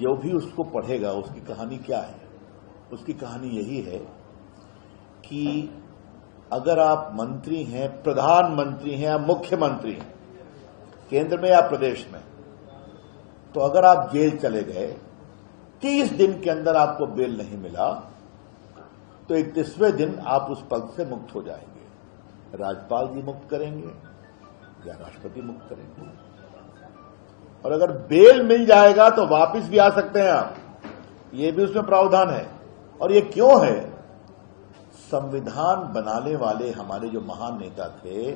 जो भी उसको पढ़ेगा उसकी कहानी क्या है? उसकी कहानी यही है कि अगर आप मंत्री हैं, प्रधानमंत्री हैं या मुख्यमंत्री हैं, केंद्र में या प्रदेश में, तो अगर आप जेल चले गए, 30 दिन के अंदर आपको बेल नहीं मिला, तो 31वें दिन आप उस पद से मुक्त हो जाएंगे। राज्यपाल जी मुक्त करेंगे या राष्ट्रपति मुक्त करेंगे। और अगर बेल मिल जाएगा तो वापस भी आ सकते हैं आप, ये भी उसमें प्रावधान है। और ये क्यों है? संविधान बनाने वाले हमारे जो महान नेता थे,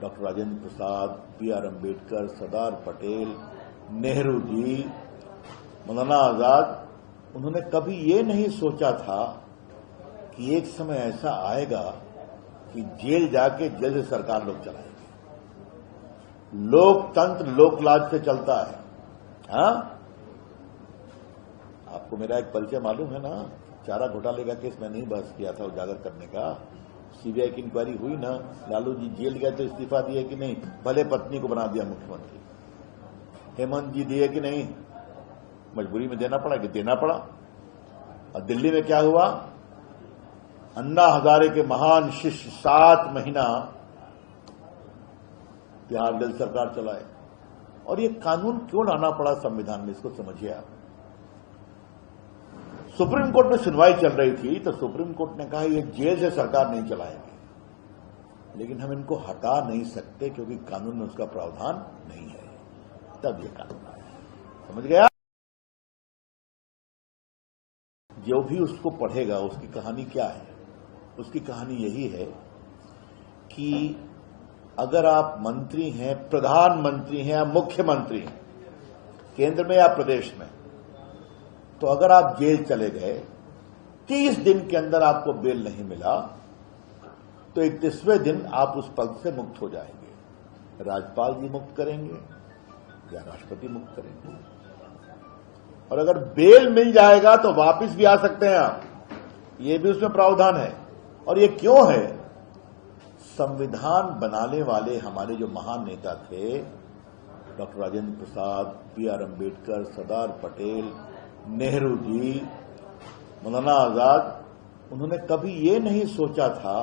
डॉक्टर राजेंद्र प्रसाद, B.R. अम्बेडकर, सरदार पटेल, नेहरू जी, मौलाना आजाद, उन्होंने कभी ये नहीं सोचा था कि एक समय ऐसा आएगा कि जेल जाके जेल से सरकार लोग चलाएंगे। लोकतंत्र लोकलाज से चलता है। हाँ, आपको मेरा एक परिचय मालूम है ना, चारा घोटाले का केस मैंने ही बहस किया था उजागर करने का। सीबीआई की इंक्वायरी हुई ना, लालू जी जेल गए तो इस्तीफा दिए कि नहीं? भले पत्नी को बना दिया मुख्यमंत्री। हेमंत जी दिए कि नहीं? मजबूरी में देना पड़ा कि देना पड़ा। और दिल्ली में क्या हुआ? अन्ना हजारे के महान शिष्य 7 महीना बिहार दल सरकार चलाए। और ये कानून क्यों लाना पड़ा संविधान में, इसको समझिए आप। सुप्रीम कोर्ट में सुनवाई चल रही थी तो सुप्रीम कोर्ट ने कहा ये जेल से सरकार नहीं चलाएंगे, लेकिन हम इनको हटा नहीं सकते क्योंकि कानून में उसका प्रावधान नहीं है। तब ये कानून आया। समझ गया? जो भी उसको पढ़ेगा उसकी कहानी क्या है? उसकी कहानी यही है कि अगर आप मंत्री हैं, प्रधानमंत्री हैं या मुख्यमंत्री हैं, केंद्र में या प्रदेश में, तो अगर आप जेल चले गए, 30 दिन के अंदर आपको बेल नहीं मिला, तो 31वें दिन आप उस पद से मुक्त हो जाएंगे। राज्यपाल जी मुक्त करेंगे या राष्ट्रपति मुक्त करेंगे। और अगर बेल मिल जाएगा तो वापस भी आ सकते हैं आप, ये भी उसमें प्रावधान है। और ये क्यों है? संविधान बनाने वाले हमारे जो महान नेता थे, डॉक्टर राजेंद्र प्रसाद, B.R. अम्बेडकर, सरदार पटेल, नेहरू जी, मौलाना आजाद, उन्होंने कभी ये नहीं सोचा था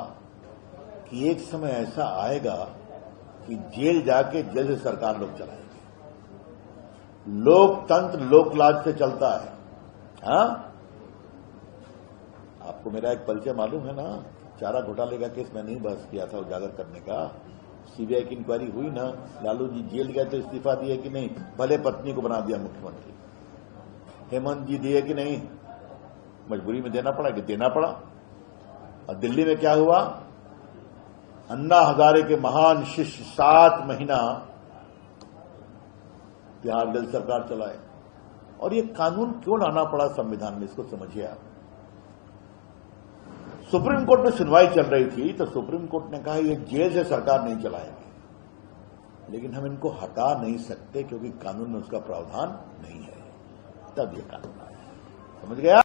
कि एक समय ऐसा आएगा कि जेल जाके जेल से सरकार लोग चलाएंगे। लोकतंत्र लोकलाज से चलता है। हाँ, आपको मेरा एक परिचय मालूम है ना, चारा घोटाले का केस मैंने ही बहस किया था उजागर करने का। सीबीआई की इंक्वायरी हुई ना, लालू जी जेल गए तो इस्तीफा दिए कि नहीं? भले पत्नी को बना दिया मुख्यमंत्री। हेमंत जी दिए कि नहीं? मजबूरी में देना पड़ा कि देना पड़ा। और दिल्ली में क्या हुआ? अन्ना हजारे के महान शिष्य 7 महीना बिहार दल सरकार चलाए। और ये कानून क्यों लाना पड़ा संविधान में, इसको समझिए आप। सुप्रीम कोर्ट में सुनवाई चल रही थी तो सुप्रीम कोर्ट ने कहा ये जेल से सरकार नहीं चलाएंगे, लेकिन हम इनको हटा नहीं सकते क्योंकि कानून में उसका प्रावधान नहीं है। तब ये कानून आया। समझ गया?